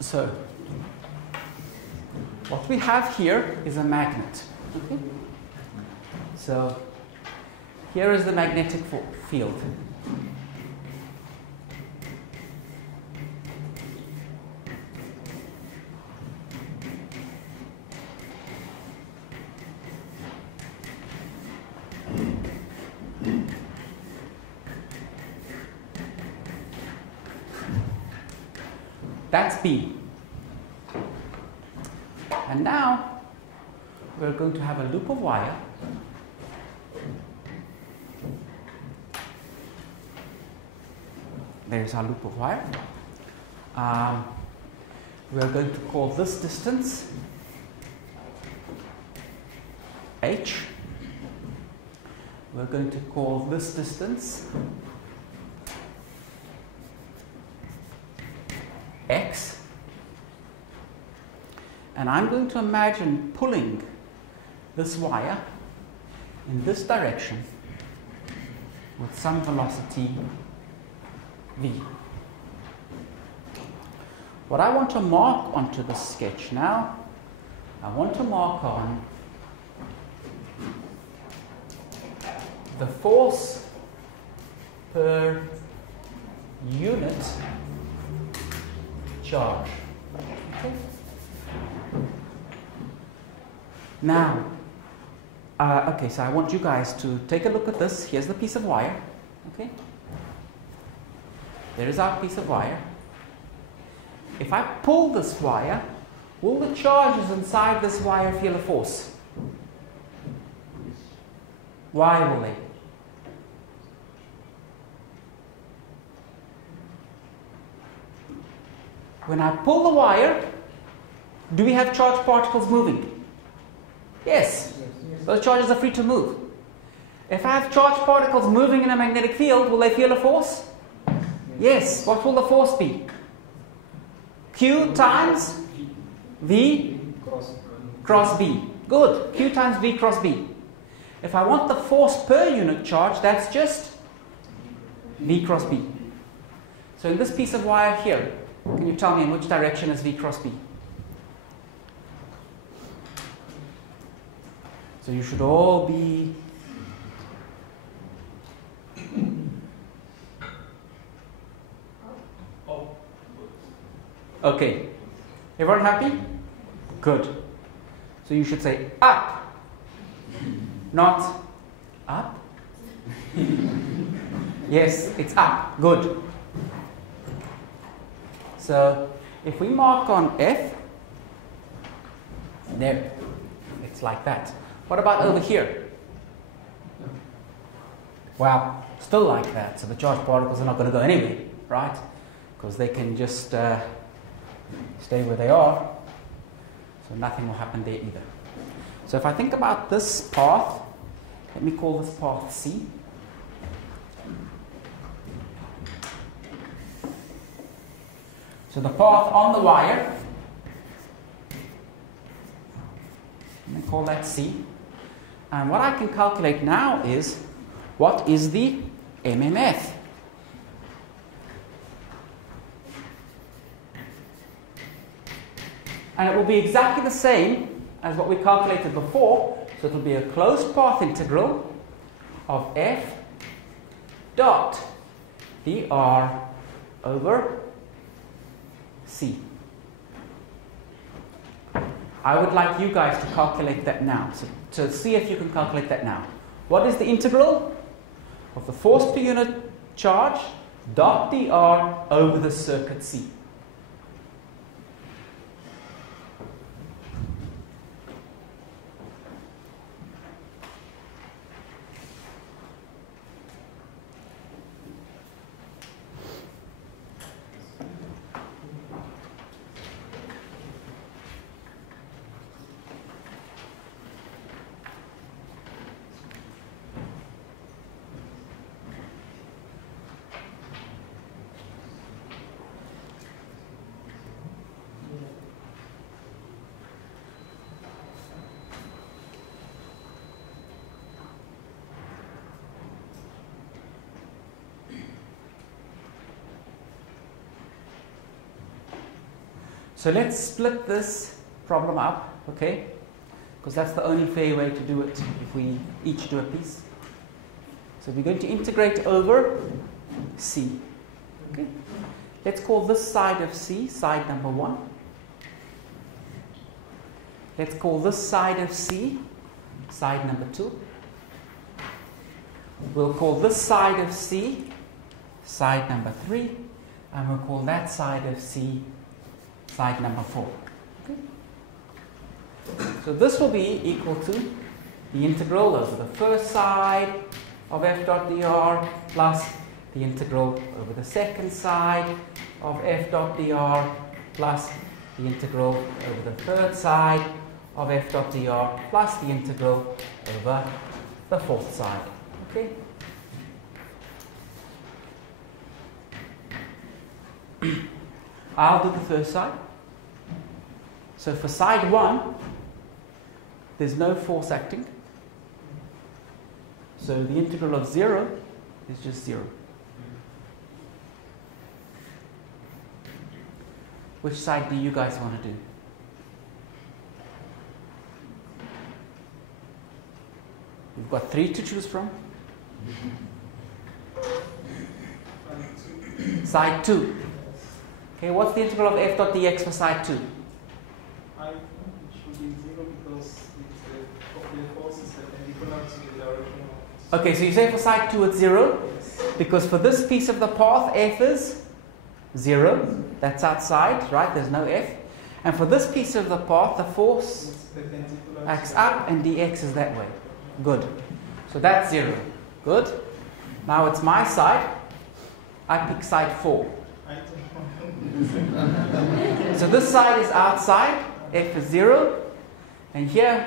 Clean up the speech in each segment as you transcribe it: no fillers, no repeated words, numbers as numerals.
So what we have here is a magnet. Okay? So here is the magnetic field. That's B. And now we're going to have a loop of wire. There's our loop of wire. We're going to call this distance H. We're going to call this distance X. And I'm going to imagine pulling this wire in this direction with some velocity V. What I want to mark onto the sketch now, I want to mark on the force per unit charge. Okay. Now, okay, so I want you guys to take a look at this. Here's the piece of wire. Okay. There is our piece of wire. If I pull this wire, will the charges inside this wire feel a force? Why will they? When I pull the wire, do we have charged particles moving? Yes. Those charges are free to move. If I have charged particles moving in a magnetic field, will they feel a force? Yes. What will the force be? Q times V cross B. Good. Q times V cross B. If I want the force per unit charge, that's just V cross B. So in this piece of wire here, can you tell me in which direction is V cross B? So you should all be okay. Everyone happy? Good. So you should say up, not up. Yes, it's up. Good. So if we mark on F, there, it's like that. What about over here? Well, still like that. So the charged particles are not going to go anywhere, right? Because they can just stay where they are. So nothing will happen there either. So if I think about this path, let me call this path C. So the path on the wire, let me call that C. And what I can calculate now is, what is the MMF? And it will be exactly the same as what we calculated before. So it will be a closed path integral of F dot dr over C. I would like you guys to calculate that now. So see if you can calculate that now. What is the integral of the force per unit charge dot dr over the circuit C? So let's split this problem up, okay? Because that's the only fair way to do it if we each do a piece. So we're going to integrate over C. Okay? Let's call this side of C side number 1. Let's call this side of C side number 2. We'll call this side of C side number 3. And we'll call that side of C side number 4. Okay? So this will be equal to the integral over the first side of f dot dr plus the integral over the second side of f dot dr plus the integral over the third side of f dot dr plus the integral over the fourth side. Okay? I'll do the first side. So for side 1, there's no force acting. So the integral of 0 is just 0. Which side do you guys want to do? We've got 3 to choose from. Side 2. Okay, what's the integral of f dot dx for side 2? I think it should be 0 because the force is perpendicular to the direction of... Okay, so you say for side 2 it's 0? Yes. Because for this piece of the path, f is 0. That's outside, right? There's no f. And for this piece of the path, the force acts up and dx is that way. Good. So that's 0. Good. Now it's my side. I pick side 4. So this side is outside, f is 0, and here,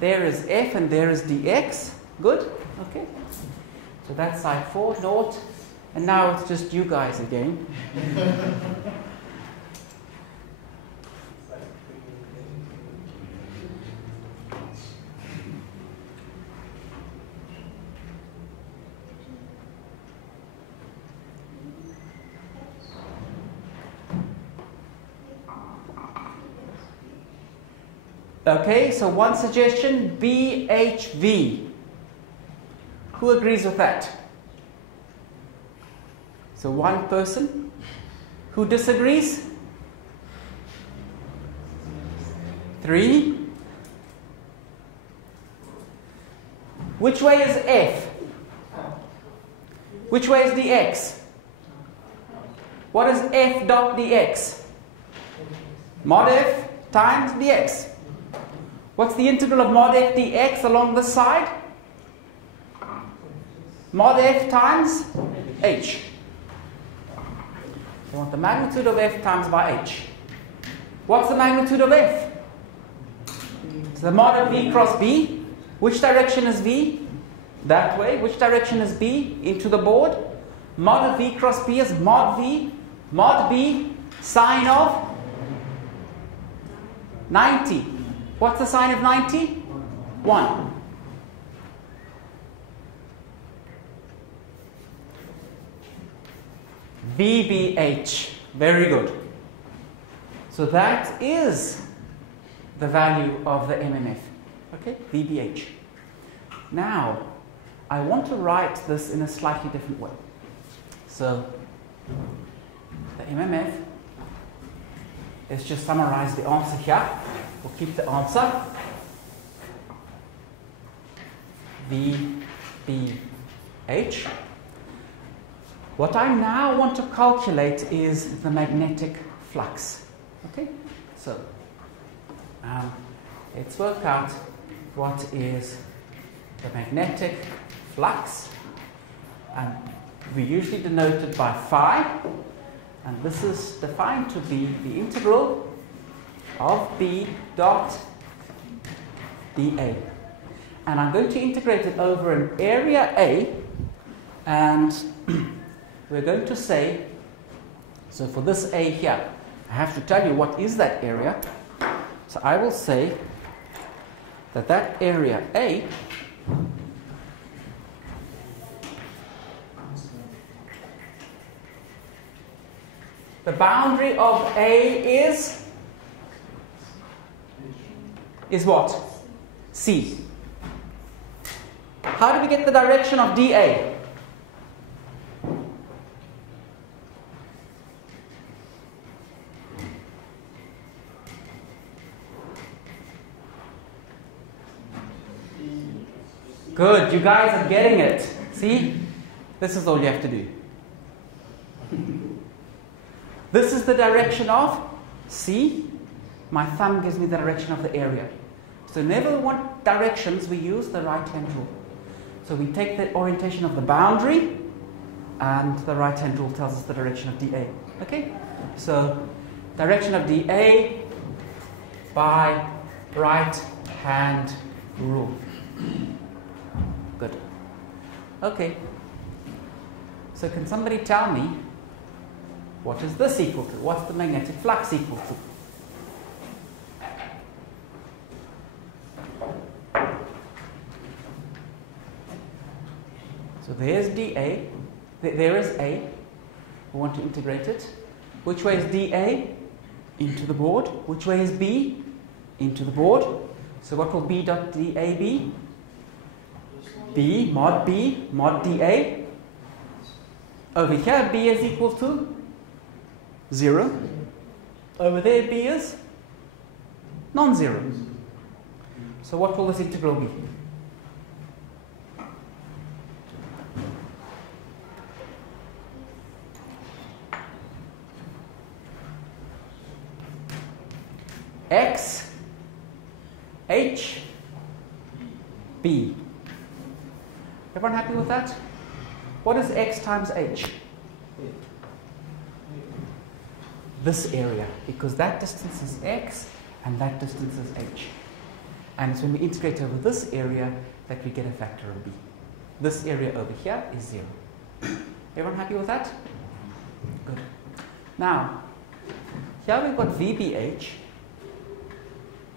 there is f and there is dx. Good? Okay. So that's side 4, naught, and now it's just you guys again. Okay, so one suggestion, BHV. Who agrees with that? So one person. Who disagrees? 3. Which way is F? Which way is dx? What is F dot dx? Mod F times dx. What's the integral of mod f dx along this side? Mod f times h. You want the magnitude of f times by h. What's the magnitude of f? It's the mod of v cross b. Which direction is v? That way. Which direction is b? Into the board. Mod of v cross b is mod b, sine of 90. What's the sine of 90? 1. VBH. Very good. So that is the value of the MMF. Okay? VBH. Now, I want to write this in a slightly different way. So, the MMF, let's just summarize the answer here. We'll keep the answer. VBH. What I now want to calculate is the magnetic flux. Okay? So, let's work out what is the magnetic flux. And we usually denote it by phi. And this is defined to be the integral of B dot dA. And I'm going to integrate it over an area A, and we're going to say, so for this A here, I have to tell you what is that area. So I will say that that area A the boundary of A is is what? C. How do we get the direction of dA? Good, you guys are getting it. See? This is all you have to do. This is the direction of C. My thumb gives me the direction of the area. So whenever we want directions, we use the right-hand rule. So we take the orientation of the boundary, and the right-hand rule tells us the direction of dA. Okay? So direction of dA by right-hand rule. Good. Okay. So can somebody tell me what is this equal to? What's the magnetic flux equal to? So there's dA, there is A. We want to integrate it. Which way is dA? Into the board. Which way is B? Into the board. So what will B dot dA be? B mod dA. Over here B is equal to 0. Over there B is non-zero. So what will this integral be? X H B. Everyone happy with that? What is X times H? This area, because that distance is X and that distance is H. And it's when we integrate over this area that we get a factor of B. This area over here is 0. Everyone happy with that? Good. Now, here we've got VBH.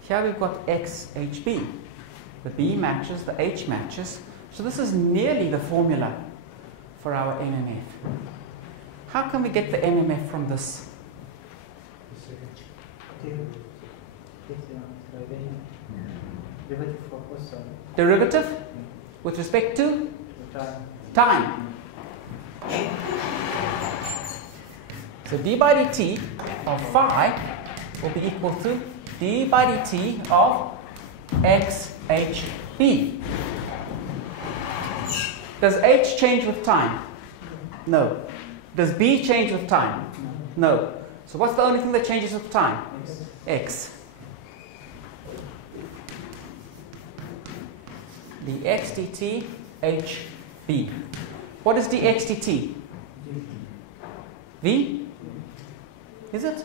Here we've got XHB. The B matches, the H matches. So this is nearly the formula for our NMF. How can we get the NMF from this? Derivative with respect to time. So d by dt of phi will be equal to d by dt of xhb. Does H change with time? No. Does B change with time? No. So what's the only thing that changes with time? X. dx dt hb. What is dx dt? V? Is it?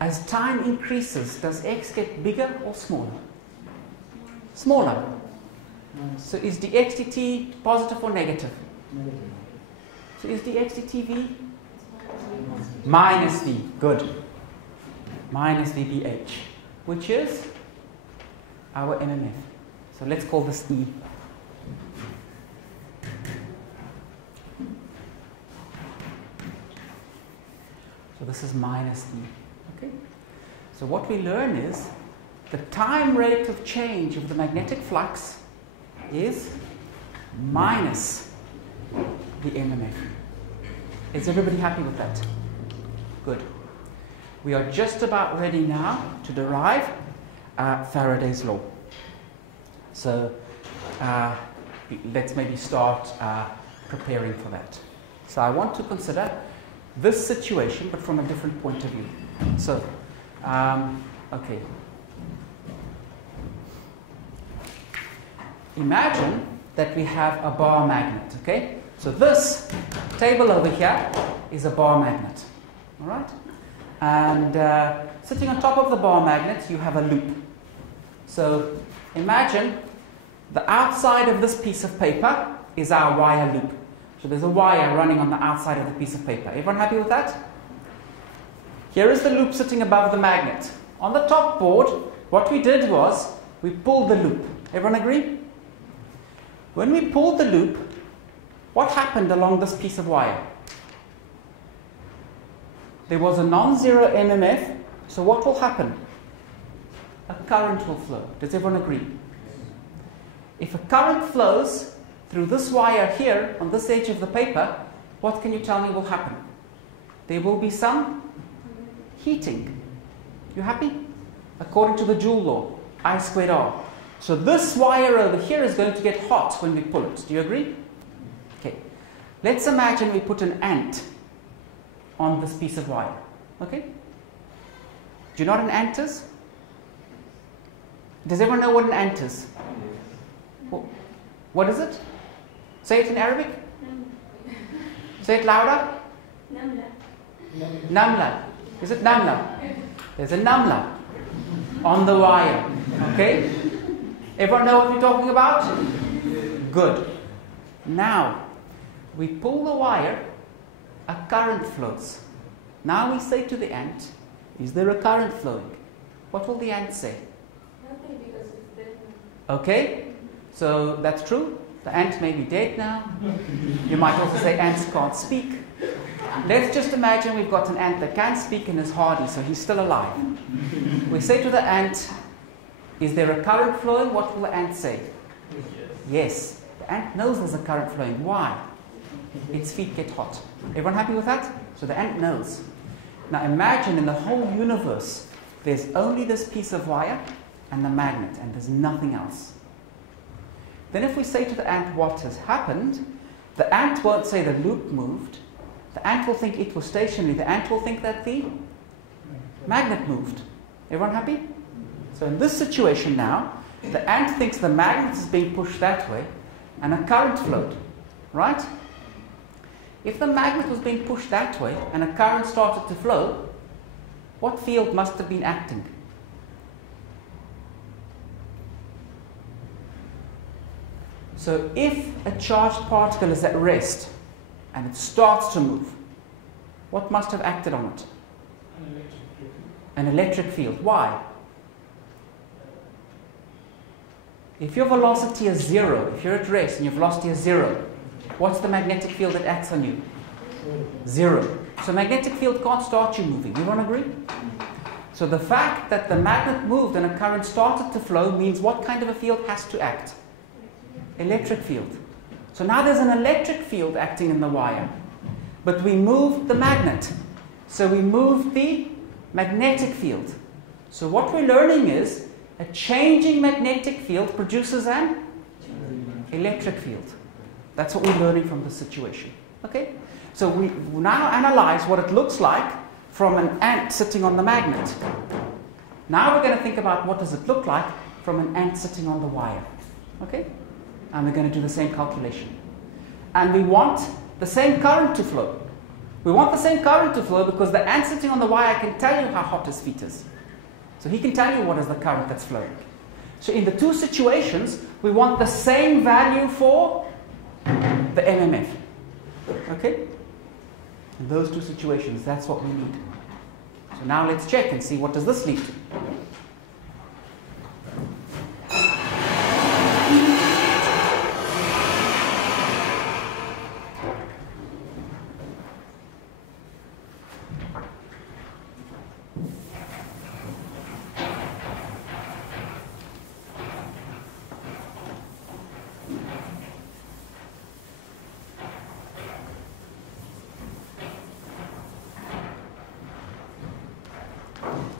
As time increases, does x get bigger or smaller? Smaller. So is dx dt positive or negative? Negative. So is dx dt v? Minus v. Good. Minus vbh, which is our NMF. So let's call this E. So this is minus E. Okay? So what we learn is the time rate of change of the magnetic flux is minus the NMF. Is everybody happy with that? Good. We are just about ready now to derive Faraday's law. So let's maybe start preparing for that. So I want to consider this situation, but from a different point of view. So, okay. Imagine that we have a bar magnet, okay? So this table over here is a bar magnet, all right? And sitting on top of the bar magnet, you have a loop. So imagine the outside of this piece of paper is our wire loop. So there's a wire running on the outside of the piece of paper. Everyone happy with that? Here is the loop sitting above the magnet. On the top board, what we did was we pulled the loop. Everyone agree? When we pulled the loop, what happened along this piece of wire? there was a non-zero MMF, so what will happen? A current will flow. Does everyone agree? If a current flows through this wire here, on this edge of the paper, what can you tell me will happen? There will be some heating. You happy? According to the Joule law, I squared R. So this wire over here is going to get hot when we pull it. Do you agree? Okay. Let's imagine we put an ant on this piece of wire. Okay? Do you know what an ant is? Does everyone know what an ant is? What is it? Say it in Arabic. Say it louder. Namla. Is it namla? There's a namla on the wire. Okay? Everyone know what we're talking about? Good. Now, we pull the wire, a current flows. Now we say to the ant, is there a current flowing? What will the ant say? Nothing, because it's dead. Okay? So that's true. The ant may be dead now. You might also say ants can't speak. Let's just imagine we've got an ant that can speak and is hardy, so he's still alive. We say to the ant, is there a current flowing? What will the ant say? Yes. The ant knows there's a current flowing. Why? Its feet get hot. Everyone happy with that? So the ant knows. Now imagine in the whole universe, there's only this piece of wire and the magnet, and there's nothing else. Then if we say to the ant what has happened, the ant won't say the loop moved. The ant will think it was stationary. The ant will think that the magnet moved. Everyone happy? So in this situation now, the ant thinks the magnet is being pushed that way and a current flowed, right? If the magnet was being pushed that way and a current started to flow, what field must have been acting? So if a charged particle is at rest and it starts to move, what must have acted on it? An electric field. Why? If your velocity is 0, if you're at rest and your velocity is 0, what's the magnetic field that acts on you? 0. So magnetic field can't start you moving. You don't agree? So the fact that the magnet moved and a current started to flow means what kind of a field has to act? Electric field. So now there's an electric field acting in the wire. But we moved the magnet. So we moved the magnetic field. So what we're learning is a changing magnetic field produces an electric field. That's what we're learning from this situation. Okay? So we now analyze what it looks like from an ant sitting on the magnet. Now we're going to think about what does it look like from an ant sitting on the wire. Okay? And we're going to do the same calculation. And we want the same current to flow. We want the same current to flow because the ant sitting on the wire can tell you how hot his feet is. So he can tell you what is the current that's flowing. So in the two situations, we want the same value for the MMF. Okay? In those two situations, that's what we need. So now let's check and see what does this lead to.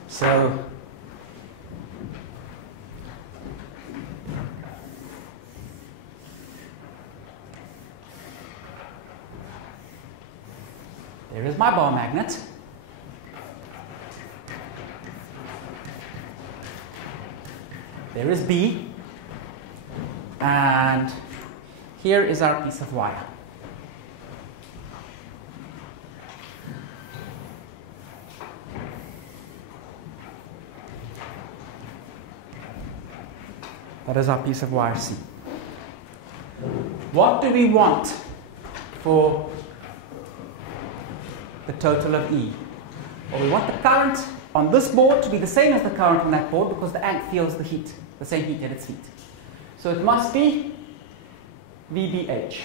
So there is my bar magnet. There is B. And here is our piece of wire. That is our piece of wire C. What do we want for the total of E? Well, we want the current on this board to be the same as the current on that board because the ant feels the heat, the same heat at its feet. So it must be VBH.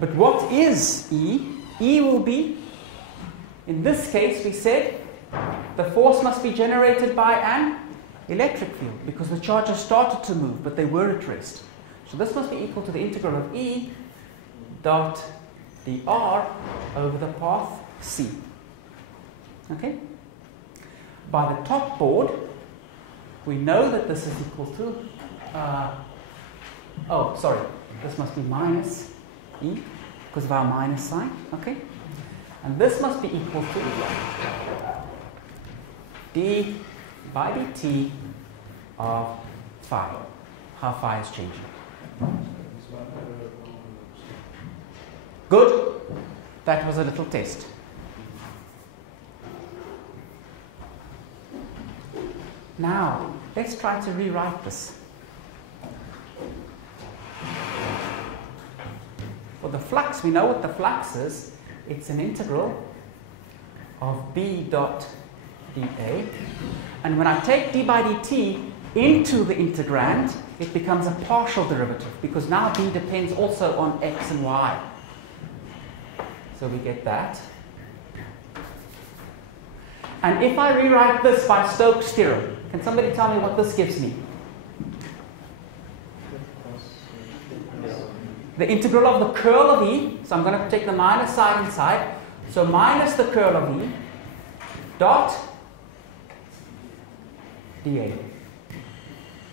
But what is E? E will be, in this case we said, the force must be generated by an electric field because the charges started to move but they were at rest. So this must be equal to the integral of E dot dr over the path C. Okay? By the top board, we know that this is equal to, this must be minus E because of our minus sign, okay? And this must be equal to d by dt of phi, how phi is changing. Good? That was a little test. Now, let's try to rewrite this. For the flux, we know what the flux is. It's an integral of b dot dA. And when I take d by dt into the integrand, it becomes a partial derivative because now b depends also on x and y. So we get that. And if I rewrite this by Stokes' theorem, can somebody tell me what this gives me? The integral of the curl of E, so I'm going to take the minus side inside, so minus the curl of E dot dA.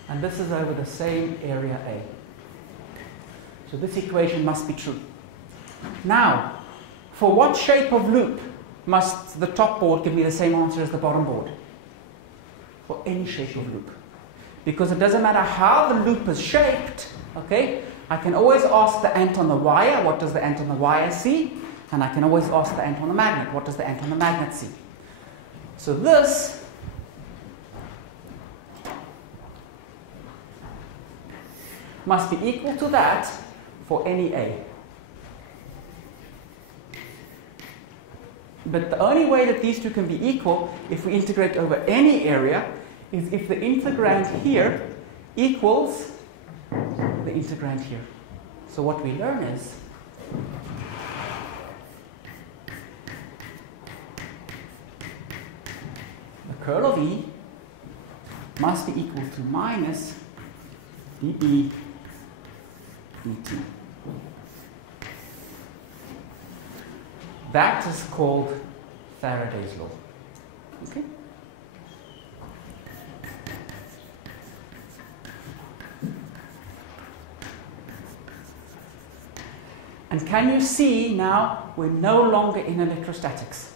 And this is over the same area A. So this equation must be true. Now, for what shape of loop must the top board give me the same answer as the bottom board? For any shape of loop. Because it doesn't matter how the loop is shaped, okay? I can always ask the ant on the wire, what does the ant on the wire see? And I can always ask the ant on the magnet, what does the ant on the magnet see? So this must be equal to that for any A. But the only way that these two can be equal, if we integrate over any area, is if the integrand here equals the integrand here. So what we learn is the curl of E must be equal to minus dB dt. That is called Faraday's law. Okay? And can you see now we're no longer in electrostatics?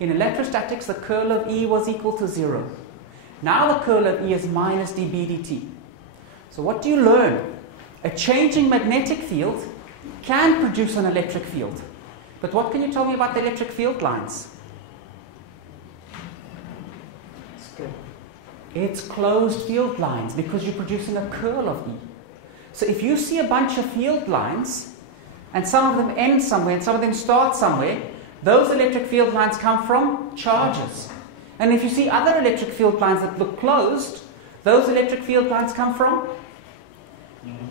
In electrostatics, the curl of E was equal to 0. Now the curl of E is minus dB dt. So what do you learn? A changing magnetic field can produce an electric field. But what can you tell me about the electric field lines? It's closed field lines because you're producing a curl of E. So if you see a bunch of field lines, and some of them end somewhere and some of them start somewhere, those electric field lines come from charges. And if you see other electric field lines that look closed, those electric field lines come from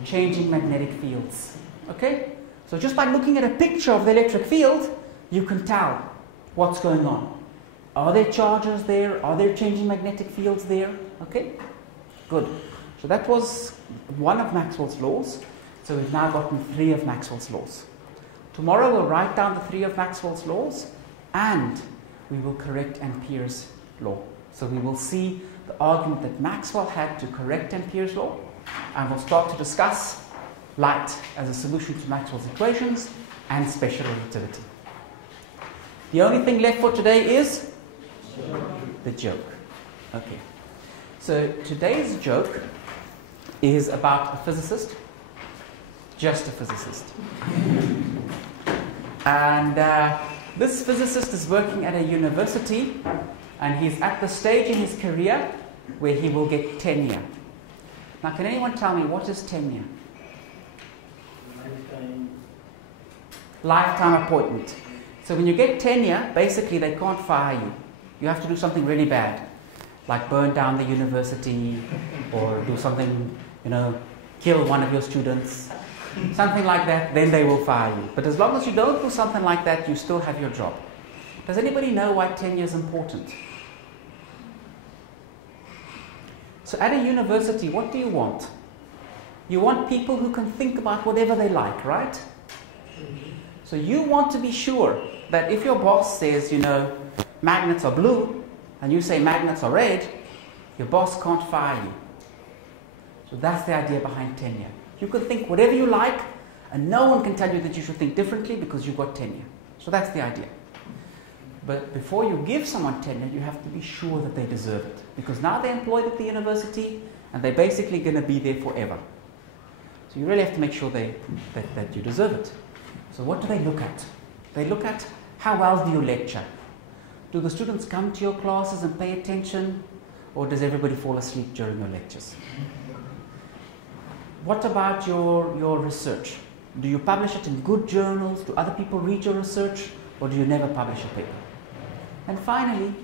changing magnetic fields. Okay? So just by looking at a picture of the electric field, you can tell what's going on. Are there charges there? Are there changing magnetic fields there? Okay? Good. So that was one of Maxwell's laws. So we've now gotten 3 of Maxwell's laws. Tomorrow we'll write down the 3 of Maxwell's laws and we will correct Ampere's law. So we will see the argument that Maxwell had to correct Ampere's law, and we'll start to discuss light as a solution to Maxwell's equations and special relativity. The only thing left for today is the joke. Okay. So today's joke is about a physicist. Just a physicist. And this physicist is working at a university and he's at the stage in his career where he will get tenure. Now can anyone tell me what is tenure? Lifetime appointment. So when you get tenure, basically they can't fire you. You have to do something really bad, like burn down the university or do something, kill one of your students. something like that, then they will fire you. But as long as you don't do something like that, you still have your job. Does anybody know why tenure is important? So at a university, what do you want? You want people who can think about whatever they like, right? So you want to be sure that if your boss says, you know, magnets are blue, and you say magnets are red, your boss can't fire you. So that's the idea behind tenure. You can think whatever you like, and no one can tell you that you should think differently because you've got tenure. So that's the idea. But before you give someone tenure, you have to be sure that they deserve it. Because now they're employed at the university, and they're basically going to be there forever. So you really have to make sure that you deserve it. So what do they look at? They look at how well do you lecture? Do the students come to your classes and pay attention? Or does everybody fall asleep during your lectures? What about your research? Do you publish it in good journals? Do other people read your research? Or do you never publish a paper? And finally,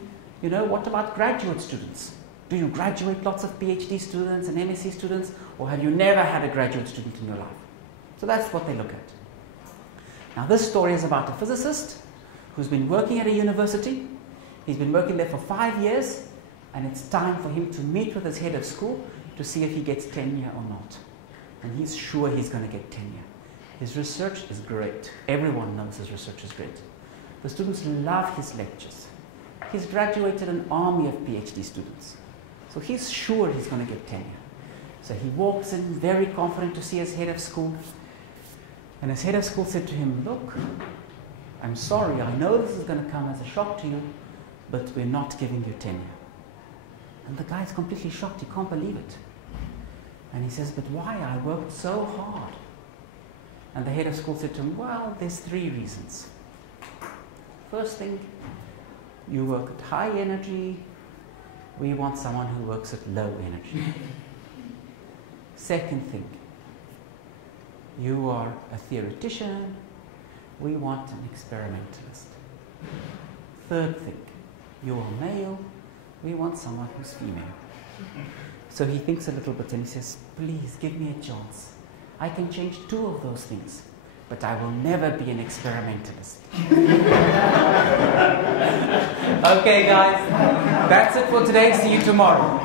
you know, what about graduate students? Do you graduate lots of PhD students and MSc students? Or have you never had a graduate student in your life? So that's what they look at. Now this story is about a physicist who's been working at a university. He's been working there for 5 years, and it's time for him to meet with his head of school to see if he gets tenure or not. And he's sure he's going to get tenure. His research is great. Everyone knows his research is great. The students love his lectures. He's graduated an army of PhD students. So he's sure he's going to get tenure. So he walks in very confident to see his head of school. And his head of school said to him, look, I'm sorry, I know this is going to come as a shock to you, but we're not giving you tenure. And the guy's completely shocked. He can't believe it. And he says, but why? I worked so hard. And the head of school said to him, well, there's 3 reasons. First thing, you work at high energy. We want someone who works at low energy. Second thing, you are a theoretician. We want an experimentalist. Third thing, you are male. We want someone who's female. So he thinks a little bit and he says, please give me a chance. I can change 2 of those things, but I will never be an experimentalist. Okay, guys, that's it for today. See you tomorrow.